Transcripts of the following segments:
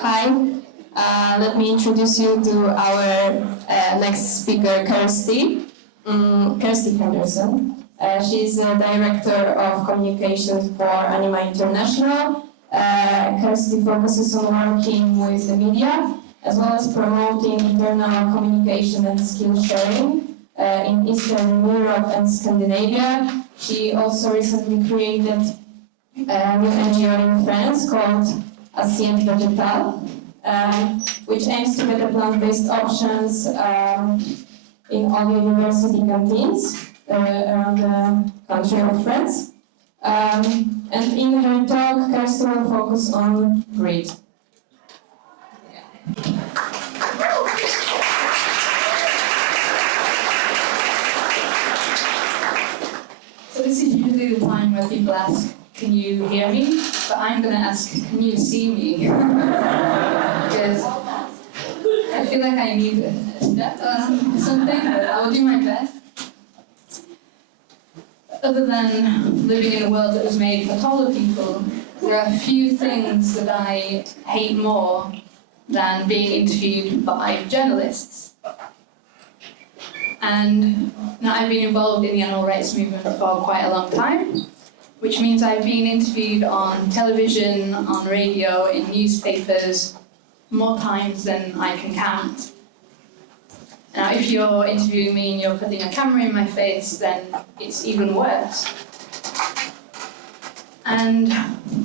Hi, let me introduce you to our next speaker, Kirsty. Kirsty Henderson. She's the Director of Communications for Anima International. Kirsty focuses on working with the media, as well as promoting internal communication and skill sharing in Eastern Europe and Scandinavia. She also recently created a new NGO in France called Assiettes Végétales, which aims to better plant-based options in all university canteens around the country of France. And in her talk, Kirsty will focus on grit. So this is usually the time where people ask, can you hear me? But I'm going to ask, can you see me? Because I feel like I need a step or something, but I will do my best. Other than living in a world that was made for taller people, there are a few things that I hate more than being interviewed by journalists. And now I've been involved in the animal rights movement for quite a long time, which means I've been interviewed on television, on radio, in newspapers, more times than I can count. Now, if you're interviewing me and you're putting a camera in my face, then it's even worse. And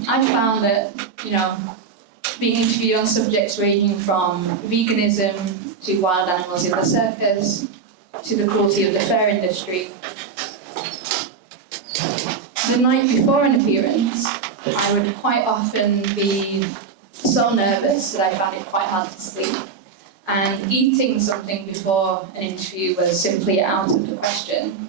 I found that, being interviewed on subjects ranging from veganism to wild animals in the circus to the cruelty of the fur industry. The night before an appearance, I would quite often be so nervous that I found it quite hard to sleep. And eating something before an interview was simply out of the question.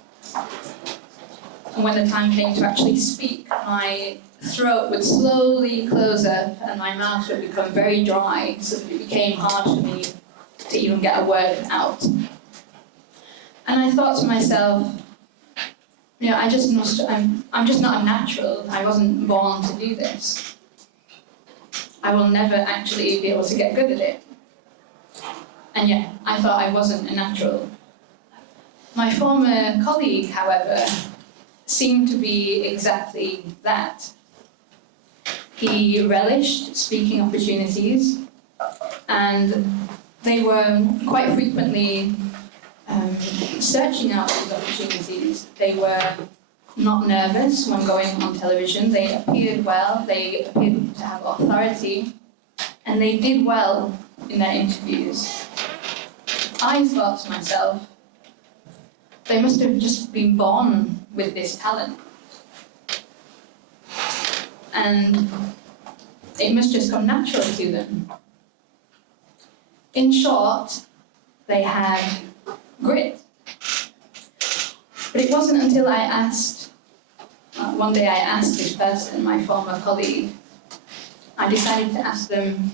And when the time came to actually speak, my throat would slowly close up and my mouth would become very dry, so that it became hard for me to even get a word out. And I thought to myself, I'm just not a natural. I wasn't born to do this. I will never actually be able to get good at it. And yet, I thought I wasn't a natural. My former colleague, however, seemed to be exactly that. He relished speaking opportunities, and they were quite frequently searching out these opportunities. They were not nervous when going on television. They appeared well, they appeared to have authority, and they did well in their interviews. I thought to myself, they must have just been born with this talent. And it must just come naturally to them. In short, they had grit. But it wasn't until I asked, one day I asked this person, my former colleague, I decided to ask them,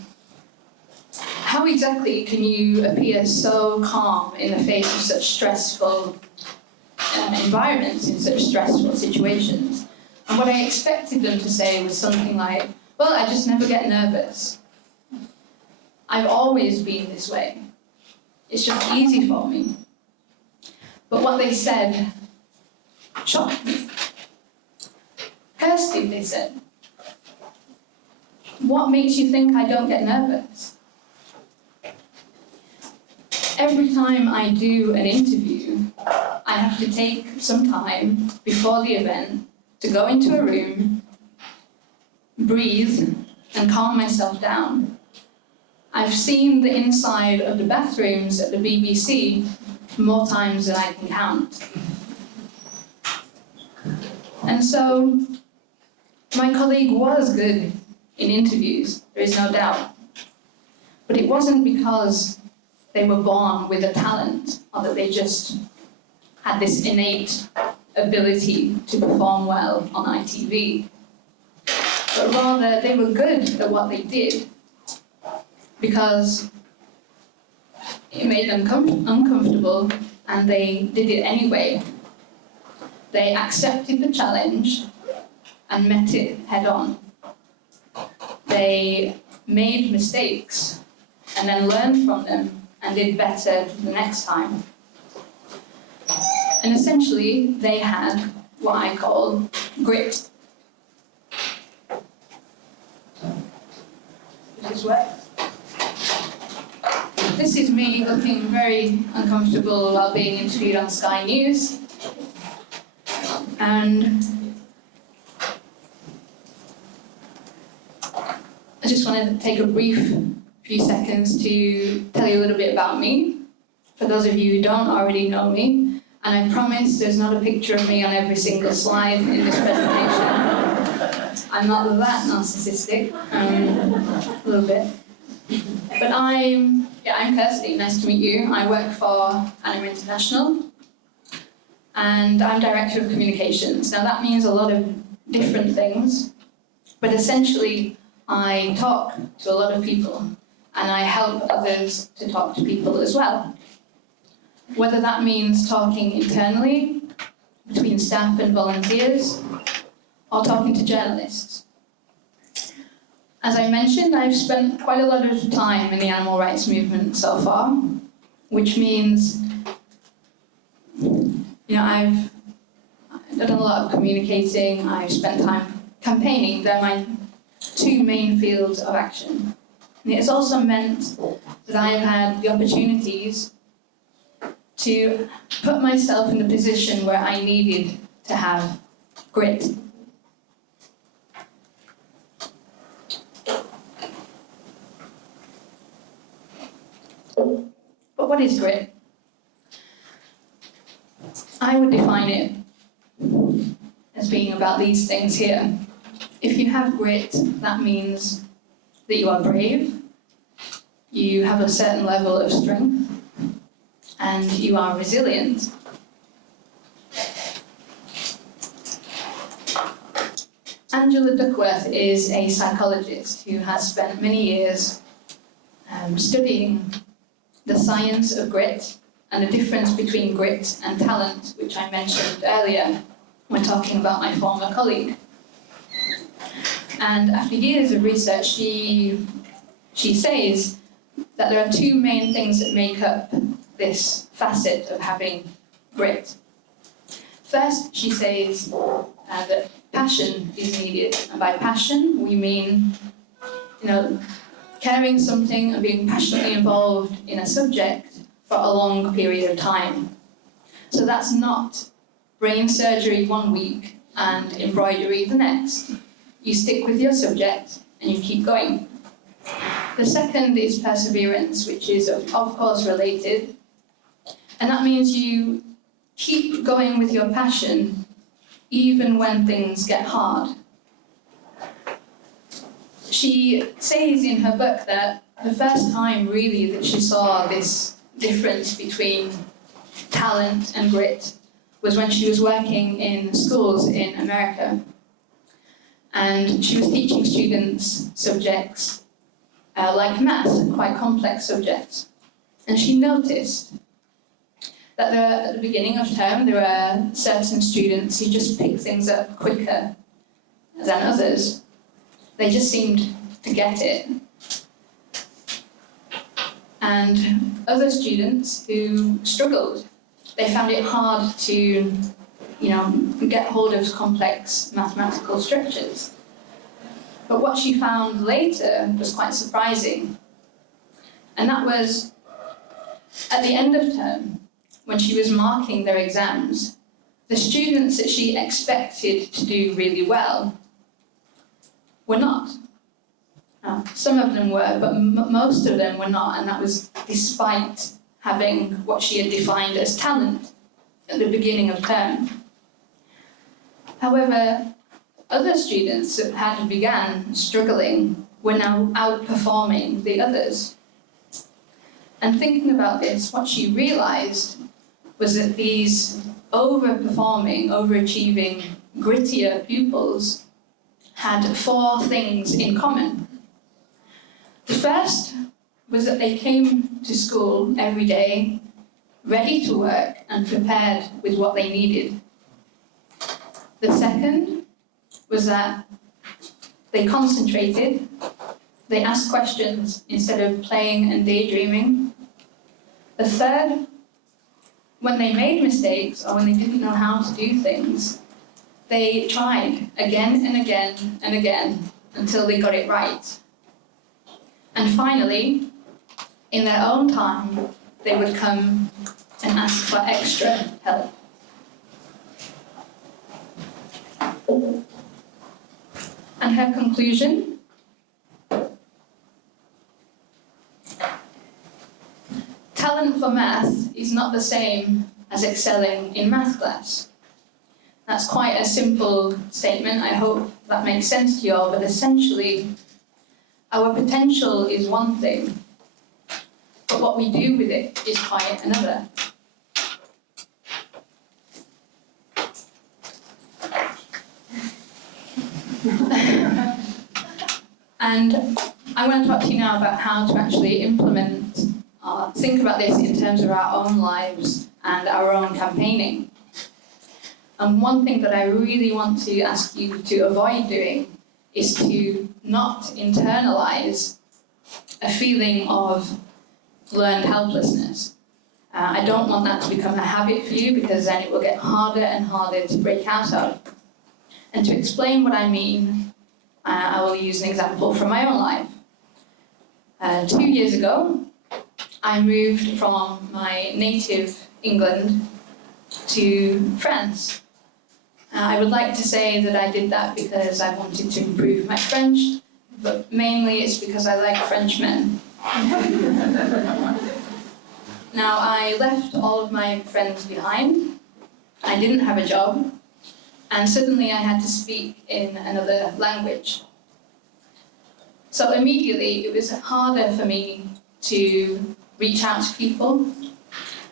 how exactly can you appear so calm in the face of such stressful environments, in such stressful situations? And what I expected them to say was something like, well, I just never get nervous. I've always been this way. It's just easy for me. But what they said shocked me. Kirsty, they said, what makes you think I don't get nervous? Every time I do an interview, I have to take some time before the event to go into a room, breathe, and calm myself down. I've seen the inside of the bathrooms at the BBC more times than I can count. And so, my colleague was good in interviews, there is no doubt. But it wasn't because they were born with a talent, or that they just had this innate ability to perform well on ITV. But rather, they were good at what they did. because it made them uncomfortable, and they did it anyway. They accepted the challenge and met it head on. They made mistakes and then learned from them and did better the next time. And essentially, they had what I call grit. This works. This is me looking very uncomfortable while being interviewed on Sky News. And I just want to take a brief few seconds to tell you a little bit about me, for those of you who don't already know me. And I promise there's not a picture of me on every single slide in this presentation. I'm not that narcissistic, a little bit. But I'm Kirsty, nice to meet you. I work for Anima International, and I'm Director of Communications. Now that means a lot of different things, but essentially I talk to a lot of people, and I help others to talk to people as well. Whether that means talking internally, between staff and volunteers, or talking to journalists. As I mentioned, I've spent quite a lot of time in the animal rights movement so far, which means, I've done a lot of communicating, I've spent time campaigning. They're my two main fields of action. And it's also meant that I've had the opportunities to put myself in a position where I needed to have grit. But what is grit? I would define it as being about these things here. If you have grit, that means that you are brave, you have a certain level of strength, and you are resilient. Angela Duckworth is a psychologist who has spent many years studying the science of grit and the difference between grit and talent, which I mentioned earlier when talking about my former colleague. And after years of research, she says that there are two main things that make up this facet of having grit. First, she says that passion is needed, and by passion we mean, caring something and being passionately involved in a subject for a long period of time. So that's not brain surgery one week and embroidery the next. You stick with your subject and you keep going. The second is perseverance, which is of course related, and that means you keep going with your passion even when things get hard. She says in her book that the first time really that she saw this difference between talent and grit was when she was working in schools in America. And she was teaching students subjects like maths, quite complex subjects. And she noticed that at the beginning of term there were certain students who just picked things up quicker than others. They just seemed to get it. And other students who struggled, they found it hard to, get hold of complex mathematical structures. But what she found later was quite surprising. And that was, at the end of term, when she was marking their exams, the students that she expected to do really well were not. Some of them were, but most of them were not, and that was despite having what she had defined as talent at the beginning of term. However, other students that had began struggling were now outperforming the others. And thinking about this, what she realised was that these overperforming, overachieving, grittier pupils had four things in common. The first was that they came to school every day, ready to work and prepared with what they needed. The second was that they concentrated, they asked questions instead of playing and daydreaming. The third, when they made mistakes or when they didn't know how to do things, they tried again and again and again until they got it right. And finally, in their own time, they would come and ask for extra help. And her conclusion? Talent for math is not the same as excelling in math class. That's quite a simple statement. I hope that makes sense to you all, but essentially, our potential is one thing, but what we do with it is quite another. And I want to talk to you now about how to actually implement or think about this in terms of our own lives and our own campaigning. And one thing that I really want to ask you to avoid doing is to not internalize a feeling of learned helplessness. I don't want that to become a habit for you, because then it will get harder and harder to break out of. And to explain what I mean, I will use an example from my own life. 2 years ago, I moved from my native England to France. I would like to say that I did that because I wanted to improve my French, but mainly it's because I like French men. Now, I left all of my friends behind. I didn't have a job, and suddenly I had to speak in another language. So immediately it was harder for me to reach out to people.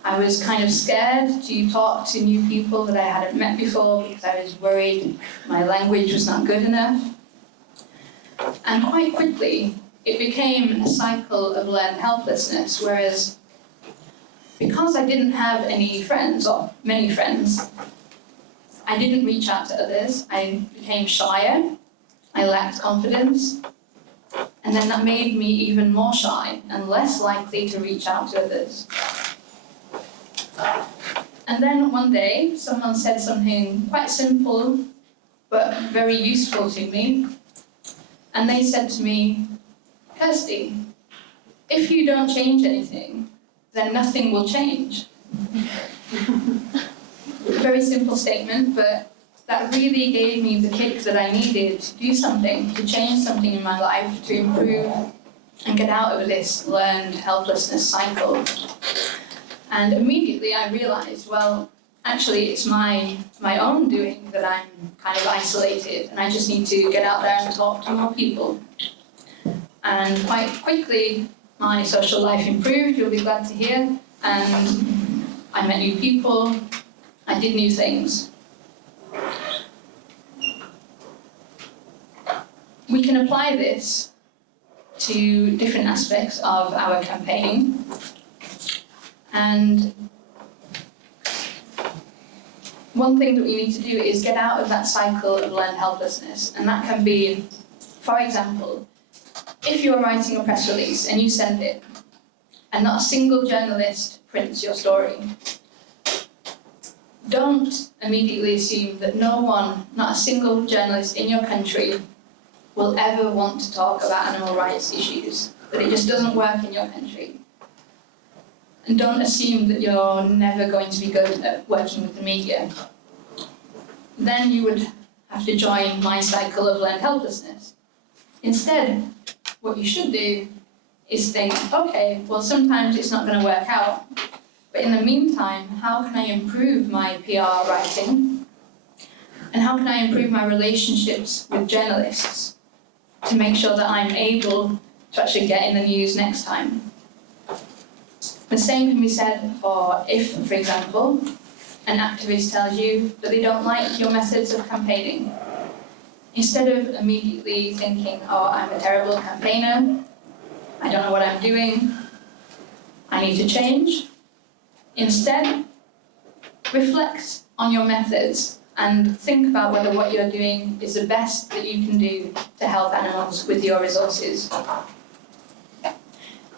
I was kind of scared to talk to new people that I hadn't met before because I was worried my language was not good enough. And quite quickly, it became a cycle of learned helplessness, whereas because I didn't have any friends, or many friends, I didn't reach out to others. I became shyer, I lacked confidence, and then that made me even more shy and less likely to reach out to others. And then one day, someone said something quite simple, but very useful to me. And they said to me, "Kirsty, if you don't change anything, then nothing will change." Very simple statement, but that really gave me the kick that I needed to do something, to change something in my life, to improve and get out of this learned helplessness cycle. And immediately I realized, well, actually it's my own doing that I'm kind of isolated, and I just need to get out there and talk to more people. And quite quickly, my social life improved, you'll be glad to hear, and I met new people, I did new things. We can apply this to different aspects of our campaigning. And one thing that we need to do is get out of that cycle of learned helplessness. And that can be, for example, if you are writing a press release and you send it, and not a single journalist prints your story, don't immediately assume that no one, not a single journalist in your country, will ever want to talk about animal rights issues, that it just doesn't work in your country. And don't assume that you're never going to be good at working with the media. Then you would have to join my cycle of learned helplessness. Instead, what you should do is think, okay, well, sometimes it's not going to work out, but in the meantime, how can I improve my PR writing? And how can I improve my relationships with journalists to make sure that I'm able to actually get in the news next time? The same can be said for if, for example, an activist tells you that they don't like your methods of campaigning. Instead of immediately thinking, oh, I'm a terrible campaigner, I don't know what I'm doing, I need to change. Instead, reflect on your methods and think about whether what you're doing is the best that you can do to help animals with your resources.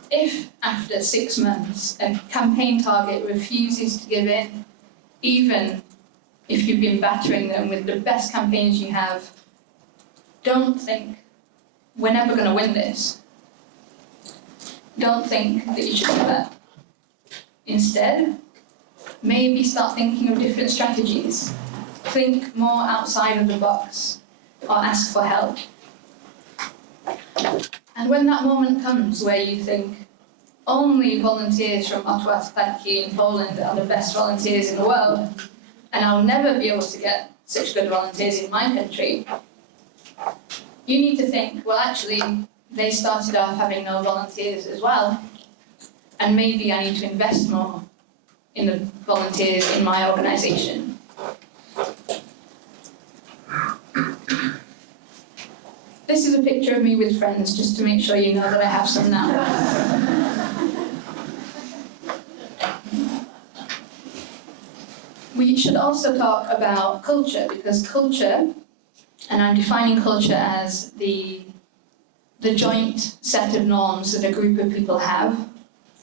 If, after 6 months, a campaign target refuses to give in, even if you've been battering them with the best campaigns you have, don't think, we're never going to win this. Don't think that you should do that. Instead, maybe start thinking of different strategies. Think more outside of the box, or ask for help. And when that moment comes where you think, only volunteers from Assiettes in Poland are the best volunteers in the world, and I'll never be able to get such good volunteers in my country, you need to think, well, actually, they started off having no volunteers as well, and maybe I need to invest more in the volunteers in my organisation. This is a picture of me with friends, just to make sure you know that I have some now. We should also talk about culture, because culture, and I'm defining culture as the joint set of norms that a group of people have,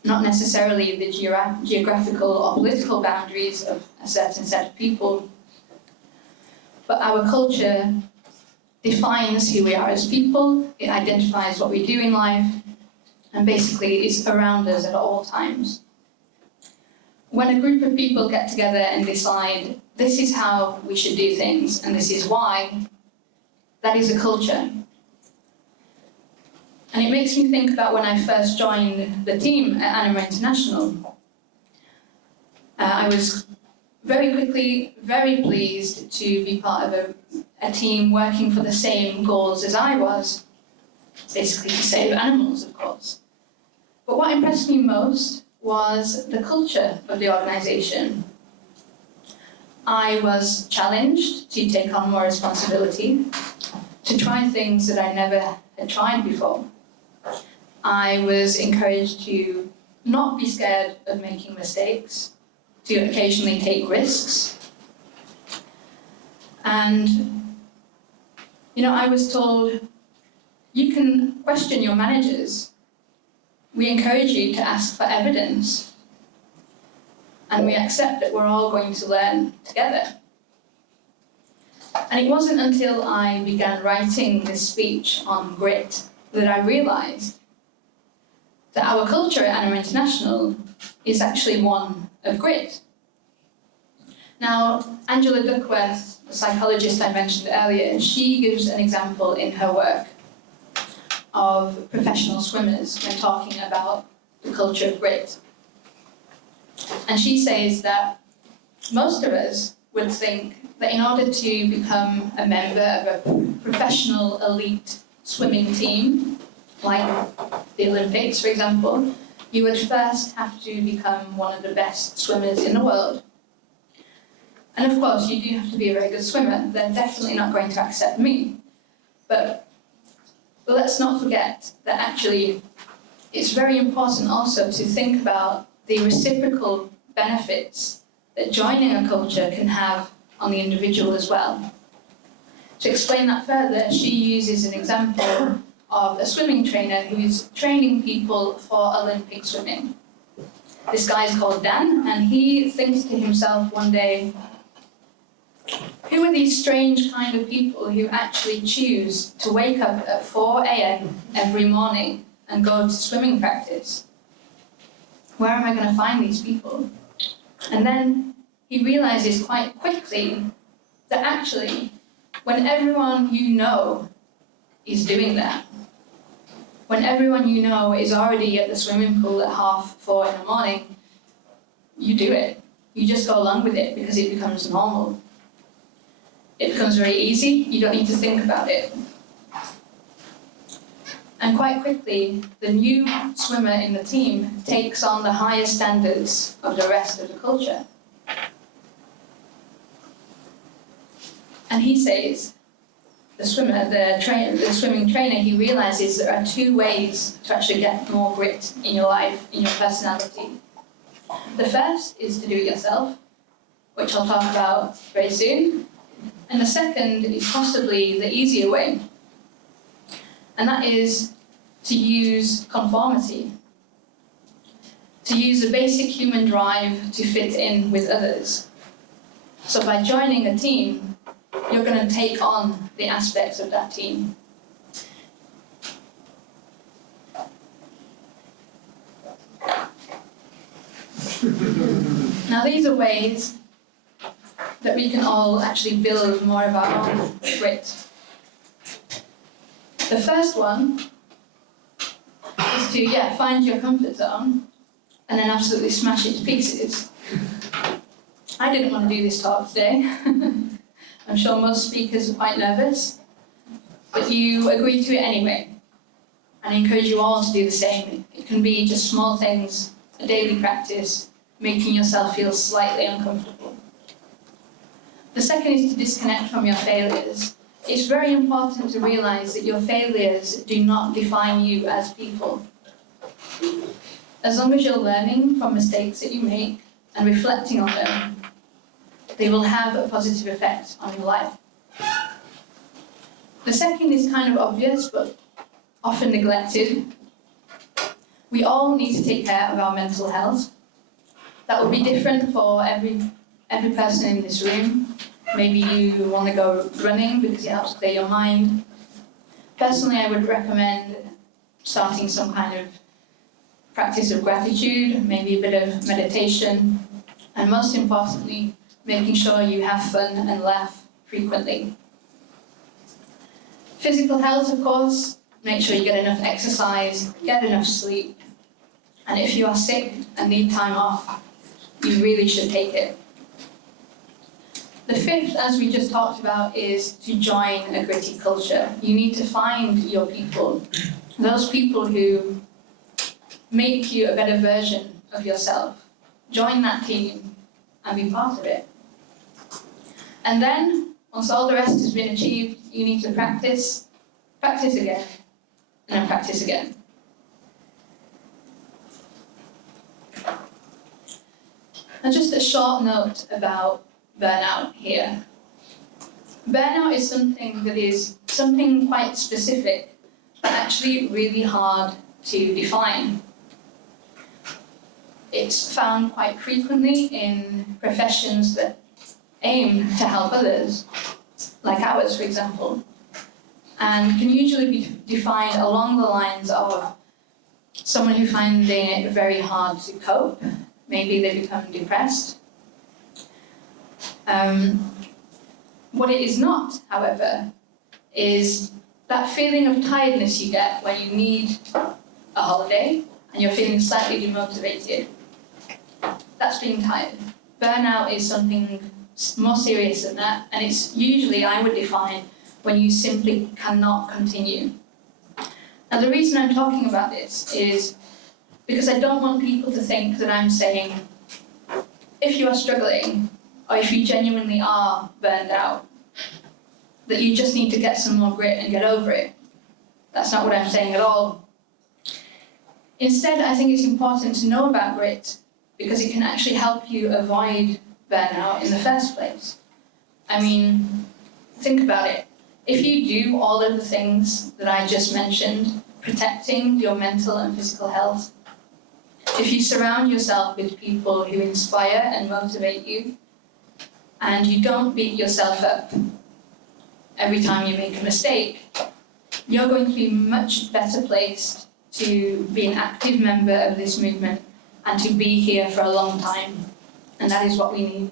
not necessarily the geographical or political boundaries of a certain set of people, but our culture defines who we are as people, it identifies what we do in life, and basically is around us at all times. When a group of people get together and decide, this is how we should do things, and this is why, that is a culture. And it makes me think about when I first joined the team at Anima International. I was very quickly very pleased to be part of a team working for the same goals as I was, basically to save animals, of course. But what impressed me most was the culture of the organisation. I was challenged to take on more responsibility, to try things that I never had tried before. I was encouraged to not be scared of making mistakes, to occasionally take risks. And, I was told, you can question your managers. We encourage you to ask for evidence. And we accept that we're all going to learn together. And it wasn't until I began writing this speech on grit that I realised that our culture at Anima International is actually one of grit. Now, Angela Duckworth, the psychologist I mentioned earlier, she gives an example in her work of professional swimmers when talking about the culture of grit. And she says that most of us would think that in order to become a member of a professional elite swimming team, like the Olympics, for example, you would first have to become one of the best swimmers in the world. And of course, you do have to be a very good swimmer. They're definitely not going to accept me. But let's not forget that actually it's very important also to think about the reciprocal benefits that joining a culture can have on the individual as well. To explain that further, she uses an example of a swimming trainer who is training people for Olympic swimming. This guy is called Dan, and he thinks to himself one day, who are these strange kind of people who actually choose to wake up at 4 a.m. every morning and go to swimming practice? Where am I going to find these people? And then he realizes quite quickly that actually, when everyone you know is doing that, when everyone you know is already at the swimming pool at 4:30 in the morning, you do it. You just go along with it because it becomes normal. It becomes very easy, you don't need to think about it. And quite quickly, the new swimmer in the team takes on the higher standards of the rest of the culture. And he says, the swimming trainer, he realizes there are two ways to actually get more grit in your life, in your personality. The first is to do it yourself, which I'll talk about very soon. And the second is possibly the easier way, and that is to use conformity, to use a basic human drive to fit in with others. So by joining a team, you're going to take on the aspects of that team. Now these are ways that we can all actually build more of our own grit. The first one is to, find your comfort zone and then absolutely smash it to pieces. I didn't want to do this talk today. I'm sure most speakers are quite nervous, but you agreed to it anyway. And I encourage you all to do the same. It can be just small things, a daily practice, making yourself feel slightly uncomfortable. The second is to disconnect from your failures. It's very important to realize that your failures do not define you as people. As long as you're learning from mistakes that you make and reflecting on them, they will have a positive effect on your life. The second is kind of obvious, but often neglected. We all need to take care of our mental health. That will be different for every person in this room. Maybe you want to go running because it helps clear your mind. Personally, I would recommend starting some kind of practice of gratitude, maybe a bit of meditation, and most importantly, making sure you have fun and laugh frequently. Physical health, of course, make sure you get enough exercise, get enough sleep, and if you are sick and need time off, you really should take it. The fifth, as we just talked about, is to join a gritty culture. You need to find your people, those people who make you a better version of yourself. Join that team and be part of it. And then, once all the rest has been achieved, you need to practice again, and then practice again. And just a short note about burnout here. Burnout is something quite specific, but actually really hard to define. It's found quite frequently in professions that aim to help others, like ours, for example, and can usually be defined along the lines of someone who finds it very hard to cope. Maybe they become depressed. What it is not, however, is that feeling of tiredness you get when you need a holiday and you're feeling slightly demotivated. That's being tired. Burnout is something more serious than that, and it's usually, I would define, when you simply cannot continue. Now, the reason I'm talking about this is because I don't want people to think that I'm saying, if you are struggling, or if you genuinely are burned out, that you just need to get some more grit and get over it. That's not what I'm saying at all. Instead, I think it's important to know about grit because it can actually help you avoid burnout in the first place. I mean, think about it. If you do all of the things that I just mentioned, protecting your mental and physical health, if you surround yourself with people who inspire and motivate you, and you don't beat yourself up every time you make a mistake, you're going to be much better placed to be an active member of this movement and to be here for a long time. And that is what we need.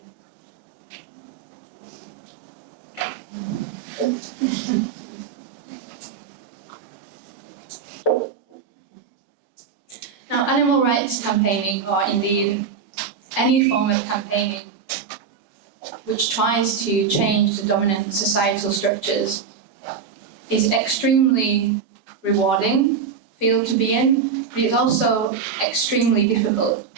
Now, animal rights campaigning, or indeed any form of campaigning which tries to change the dominant societal structures, is extremely rewarding field to be in, but it's also extremely difficult.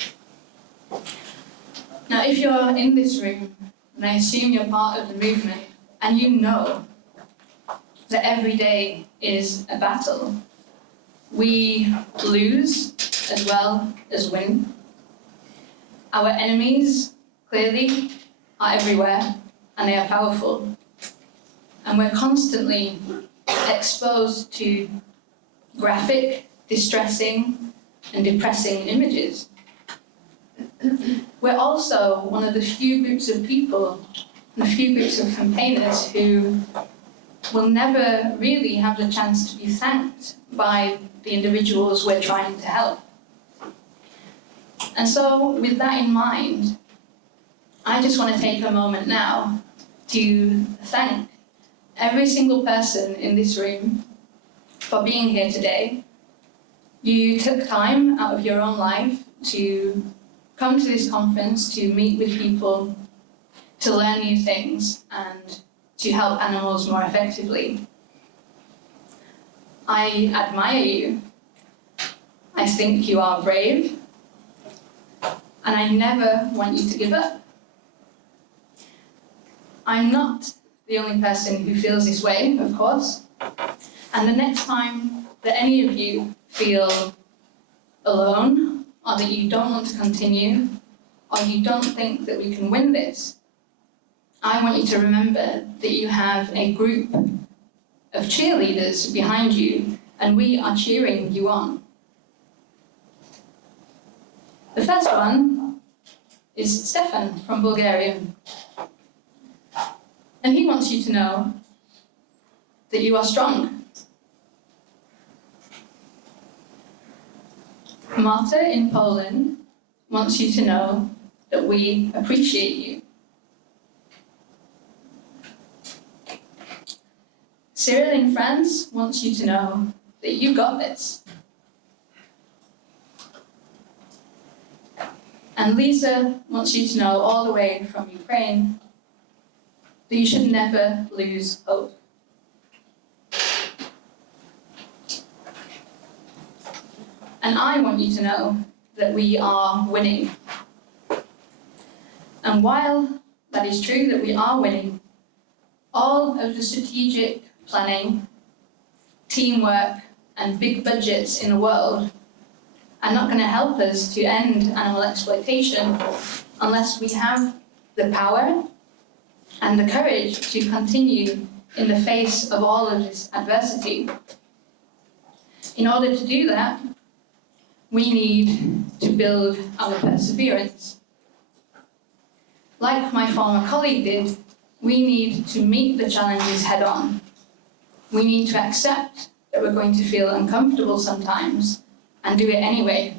Now, if you're in this room, and I assume you're part of the movement, and you know that every day is a battle. We lose as well as win. Our enemies, clearly, are everywhere, and they are powerful. And we're constantly exposed to graphic, distressing, and depressing images. We're also one of the few groups of people, and a few groups of campaigners who will never really have the chance to be thanked by the individuals we're trying to help. And so, with that in mind, I just want to take a moment now to thank every single person in this room for being here today. You took time out of your own life to come to this conference, to meet with people, to learn new things, and to help animals more effectively. I admire you. I think you are brave. And I never want you to give up. I'm not the only person who feels this way, of course. And the next time that any of you feel alone, or that you don't want to continue, or you don't think that we can win this, I want you to remember that you have a group of cheerleaders behind you, and we are cheering you on. The first one is Stefan from Bulgaria. And he wants you to know that you are strong. Marta in Poland wants you to know that we appreciate you. Cyril in France wants you to know that you got this. And Lisa wants you to know, all the way from Ukraine, that you should never lose hope. And I want you to know that we are winning. And while that is true that we are winning, all of the strategic planning, teamwork, and big budgets in the world are not going to help us to end animal exploitation unless we have the power and the courage to continue in the face of all of this adversity. In order to do that, we need to build our perseverance. Like my former colleague did, we need to meet the challenges head on. We need to accept that we're going to feel uncomfortable sometimes and do it anyway.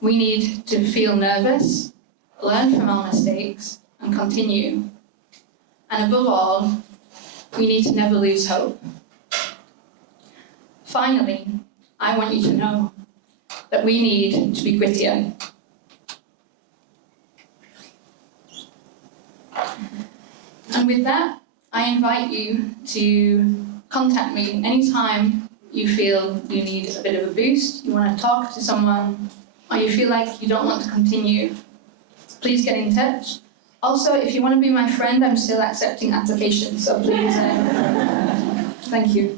We need to feel nervous, learn from our mistakes, and continue. And above all, we need to never lose hope. Finally, I want you to know that we need to be grittier. And with that, I invite you to contact me anytime you feel you need a bit of a boost, you want to talk to someone, or you feel like you don't want to continue. Please get in touch. Also, if you want to be my friend, I'm still accepting applications, so please. Thank you.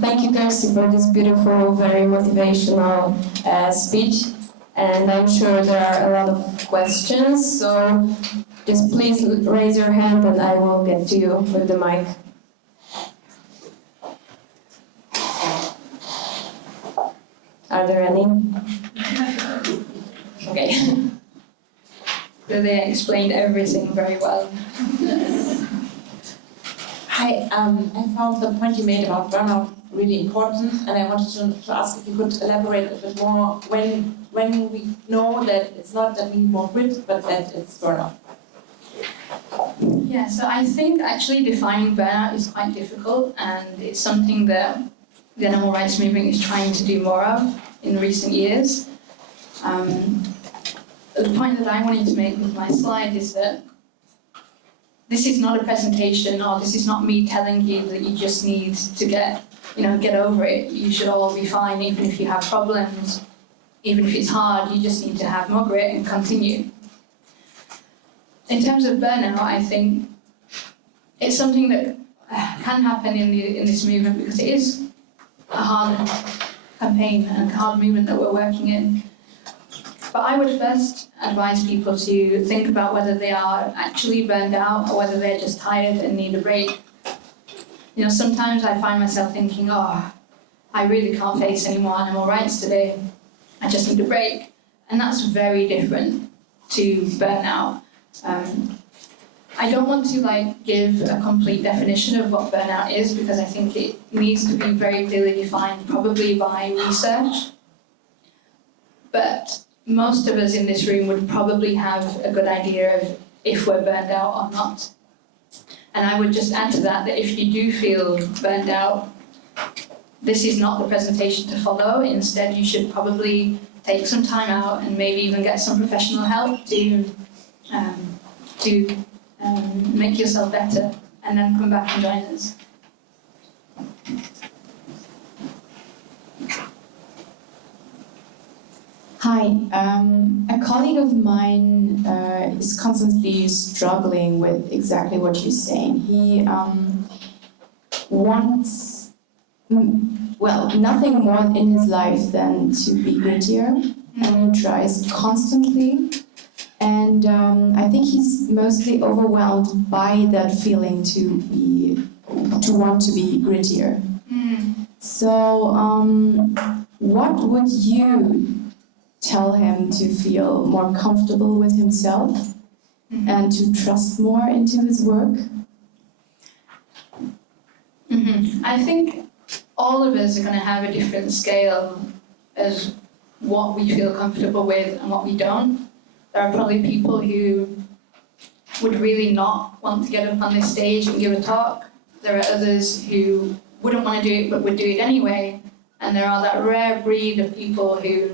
Thank you, Kirsty, for this beautiful, very motivational speech. And I'm sure there are a lot of questions, so just please raise your hand and I will get to you with the mic. Are there any? Okay. So they explained everything very well. Hi, I found the point you made about burnout really important, and I wanted to ask if you could elaborate a bit more when we know that it's not that we need more grit, but that it's burnout. Yeah, so I think actually defining burnout is quite difficult, and it's something that the animal rights movement is trying to do more of in recent years. The point that I wanted to make with my slide is that this is not a presentation, or this is not me telling you that you just need to get over it. You should all be fine, even if you have problems, even if it's hard. You just need to have more grit and continue. In terms of burnout, I think it's something that can happen in this movement, because it is a hard campaign and a hard movement that we're working in. But I would first advise people to think about whether they are actually burned out or whether they're just tired and need a break. Sometimes I find myself thinking, oh, I really can't face any more animal rights today. I just need a break. And that's very different to burnout. I don't want to give a complete definition of what burnout is, because I think it needs to be very clearly defined, probably by research. But most of us in this room would probably have a good idea of if we're burned out or not. And I would just add to that if you do feel burned out, this is not the presentation to follow. Instead, you should probably take some time out and maybe even get some professional help to make yourself better, and then come back and join us. Hi, a colleague of mine is constantly struggling with exactly what you're saying. He wants, nothing more in his life than to be grittier, and he tries constantly. And I think he's mostly overwhelmed by that feeling to want to be grittier. So, what would you tell him to feel more comfortable with himself and to trust more into his work? I think all of us are going to have a different scale as what we feel comfortable with and what we don't. There are probably people who would really not want to get up on this stage and give a talk. There are others who wouldn't want to do it but would do it anyway. And there are that rare breed of people who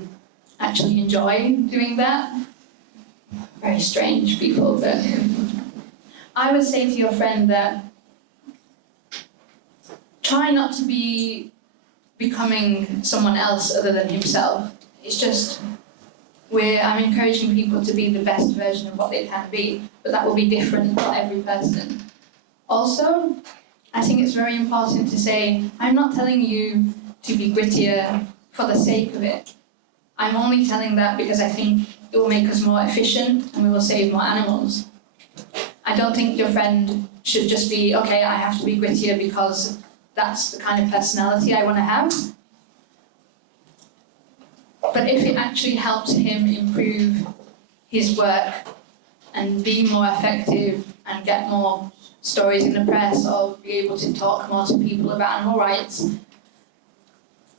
actually enjoy doing that. Very strange people, but I would say to your friend that try not to be becoming someone else other than himself. It's just I'm encouraging people to be the best version of what they can be, but that will be different for every person. Also, I think it's very important to say, I'm not telling you to be grittier for the sake of it. I'm only telling that because I think it will make us more efficient and we will save more animals. I don't think your friend should just be, okay, I have to be grittier because that's the kind of personality I want to have. But if it actually helps him improve his work and be more effective and get more stories in the press or be able to talk more to people about animal rights,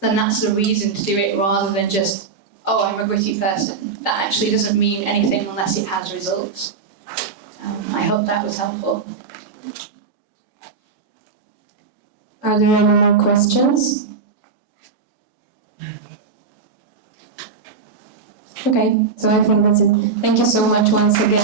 then that's the reason to do it, rather than just, oh, I'm a gritty person. That actually doesn't mean anything unless it has results. I hope that was helpful. Are there any more questions? Okay, so I think that's it. Thank you so much once again.